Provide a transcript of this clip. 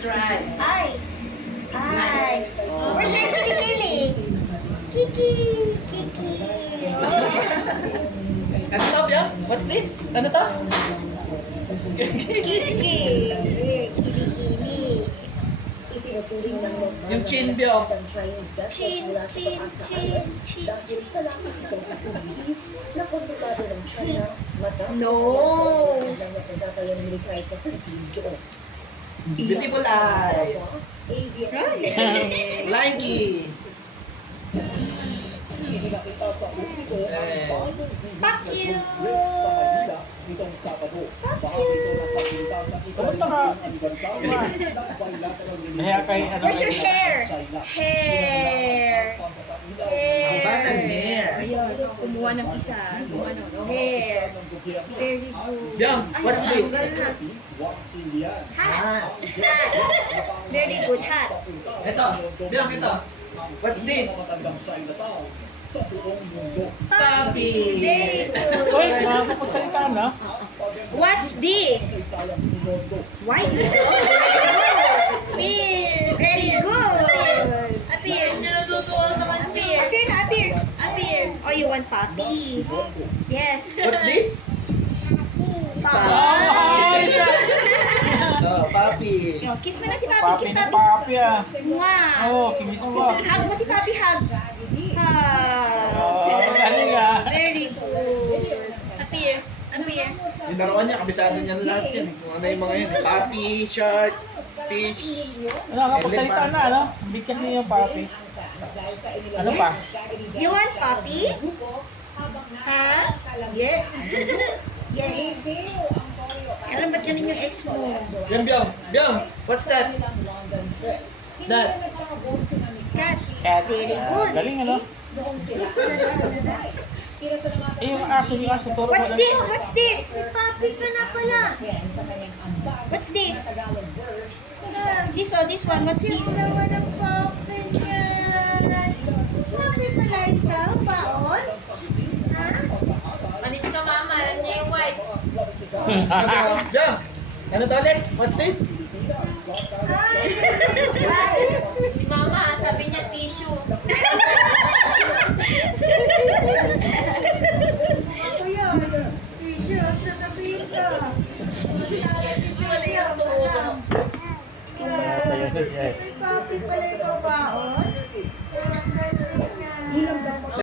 Close your eyes. Eyes. Eyes. Where's your kilikili? Kiki. Kiki. Ano to, Biang? What's this? Ano to? Kiki. Kilikili. Itinuturing ng normal Yung chin, na Biang. ng Chinese vessels Chin, mula sa chin, taas sa chin, island chin. dahil sa lapis ito sa sumili na kontrolado ng China matapos Nose. ang pagkakayang military facilities doon. Beautiful eyes. ADS Flying kiss. Ipinakita sa publiko ang Eh. bagong video Fuck na you. June's Bridge sa Manila nitong Sabado. Bahagi ito ng pagpunta sa ikalimang anibersaryo ng bilateral Kaya kay ano, Where's your hair? Hair. Hair. Batang hair. Ayun, kumuha ng isa. Kumuha ng hair. Very good. Biang, what's this? Hat. Very good hat. Ito, Biang, ito. What's this? Sa buong mundo. Papi. Very good. Uy, makakapagsalita na. What's this? White. Appear. Very good. Appear. Appear. Appear na, appear. Appear. Oh, you want puppy? Yes. What's this? Ay, sa Oh, papi. Oh, kiss mo na si Papi. papi Kiss na Papi. papi ah. Mwah. Oo, kinis mo ba? Hug mo si Papi, hug. Oo, galing ah. Very good. Appear. Appear. Yung laruan niya, kabisado niya lahat yan. Kung ano yung mga yun. Papi, shark, fish. Nakakapagsalita na, ano? Bigkas niya yung papi. Ano pa? You want puppy? Ha? Yes. Yes. Alam ba't ganun yung S mo? Yan, Biang. Biang, what's that? That. Cat. Cat. Very good. Galing ano? Eh, yung aso, turo mo What's lang. this? What's this? Puppy ka na pala. What's this? This one. What's this? Naman ang puppy niya. Puppy pala ito. Baon? Ha? Manis ka mama, alam niya yung wipes. Biang, ano to ulit? What's this? Si mama, sabi niya tissue.